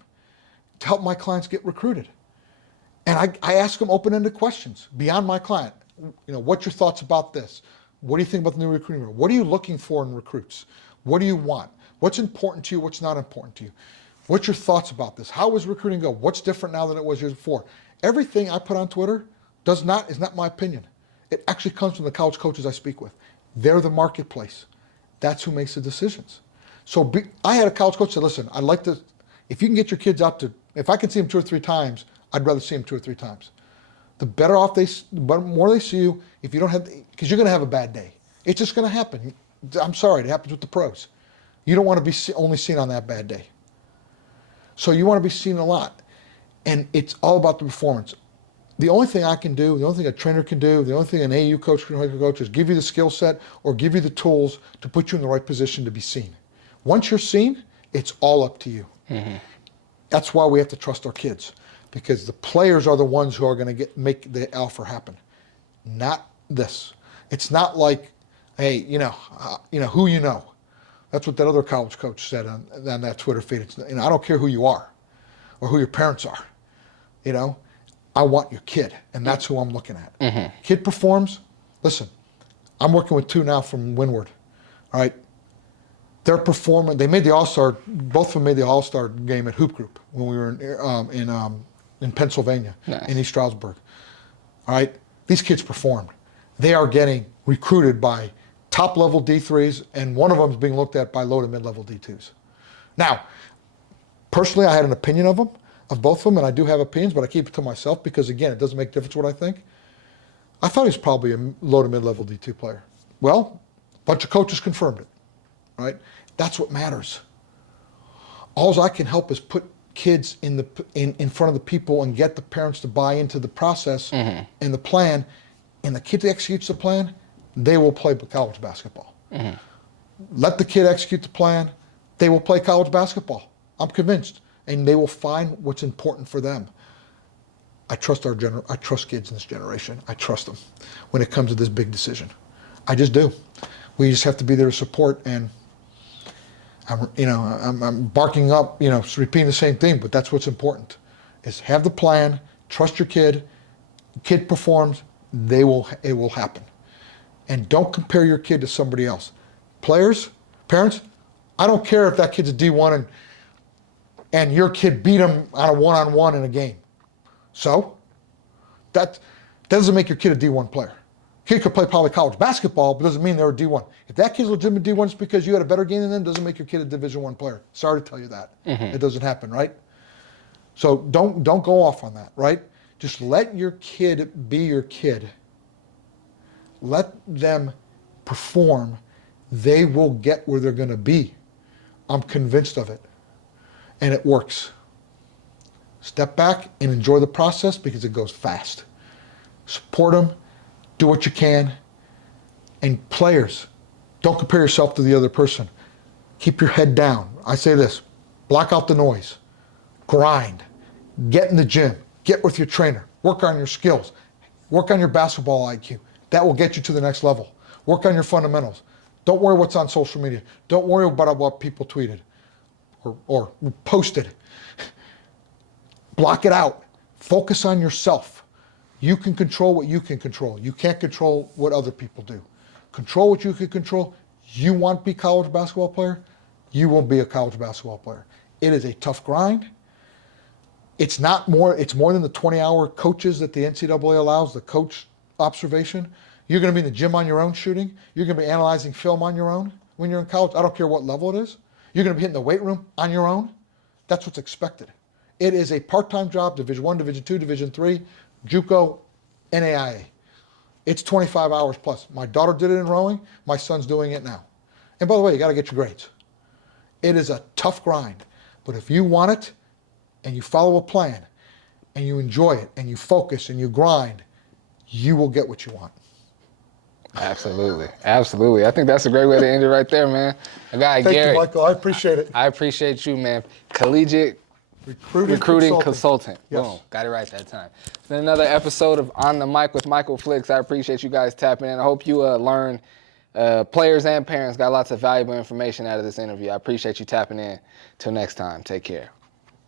to help my clients get recruited. And I ask them open-ended questions beyond my client. What's your thoughts about this? What do you think about the new recruiting rule? What are you looking for in recruits? What do you want? What's important to you? What's not important to you? What's your thoughts about this? How is recruiting go? What's different now than it was years before? Everything I put on Twitter is not my opinion. It actually comes from the college coaches I speak with. They're the marketplace. That's who makes the decisions. So I had a college coach say, listen, I'd like to, if you can get your kids out to, if I can see them 2 or 3 times, I'd rather see them 2 or 3 times. The better off the more they see you, if you don't have, because you're going to have a bad day. It's just going to happen. I'm sorry, it happens with the pros. You don't want to be only seen on that bad day. So you want to be seen a lot. And it's all about the performance. The only thing I can do, the only thing a trainer can do, the only thing an AU coach can coach is give you the skill set or give you the tools to put you in the right position to be seen. Once you're seen, it's all up to you. That's why we have to trust our kids, because the players are the ones who are going to make the offer happen, not this. It's not like, hey, who you know. That's what that other college coach said on that Twitter feed. It's, I don't care who you are or who your parents are. I want your kid, and that's who I'm looking at. Kid performs. Listen, I'm working with 2 now from Windward. All right, they're performing. They made the All-Star. Both of them made the All-Star game at Hoop Group when we were in Pennsylvania, in East Stroudsburg. All right, these kids performed. they are getting recruited by top-level D3s, and one of them is being looked at by low to mid-level D2s. Now, personally, I had an opinion of both of them, and I do have opinions, but I keep it to myself because, again, it doesn't make a difference what I think. I thought he was probably a low to mid-level D2 player. Well, a bunch of coaches confirmed it, right? That's what matters. All I can help is put kids in front of the people and get the parents to buy into the process and the plan, and the kid that executes the plan, they will play college basketball. Let the kid execute the plan, they will play college basketball. I'm convinced, and they will find what's important for them. I trust I trust kids in this generation. I trust them when it comes to this big decision. I just do. We just have to be there to support, and I'm barking up, repeating the same thing, but that's what's important, is have the plan, trust your kid performs, it will happen. And don't compare your kid to somebody else. Players, parents, I don't care if that kid's a D1 and your kid beat him on a one-on-one in a game. So, that doesn't make your kid a D1 player. Kid could play probably college basketball, but doesn't mean they're a D1. If that kid's a legitimate D1 just because you had a better game than them, doesn't make your kid a Division I player. Sorry to tell you that. It doesn't happen, right? So don't go off on that, right? Just let your kid be your kid. Let them perform. They will get where they're going to be. I'm convinced of it. And it works. Step back and enjoy the process because it goes fast. Support them. Do what you can. And players, don't compare yourself to the other person. Keep your head down. I say this, block out the noise. Grind. Get in the gym. Get with your trainer. Work on your skills. Work on your basketball IQ. That will get you to the next level. Work on your fundamentals. Don't worry what's on social media. Don't worry about what people tweeted or posted. Block it out. Focus on yourself. You can control what you can control. You can't control what other people do. Control what you can control. You want to be a college basketball player? You will be a college basketball player. It is a tough grind. It's more than the 20-hour coaches that the NCAA allows, the coach observation. You're going to be in the gym on your own shooting. You're going to be analyzing film on your own when you're in college. I don't care what level it is. You're going to be hitting the weight room on your own. That's what's expected. It is a part-time job, Division I, Division II, Division III, JUCO, NAIA. It's 25 hours plus. My daughter did it in rowing. My son's doing it now. And by the way, you got to get your grades. It is a tough grind. But if you want it and you follow a plan and you enjoy it and you focus and you grind, you will get what you want. Absolutely. Absolutely. I think that's a great way to end it right there, man. Thank you, Michael. I appreciate it. I appreciate you, man. Collegiate Recruiting Consultant. Yes. Boom. Got it right that time. It's been another episode of On the Mic with Michael Flix. I appreciate you guys tapping in. I hope you learn, players and parents got lots of valuable information out of this interview. I appreciate you tapping in. Till next time, take care.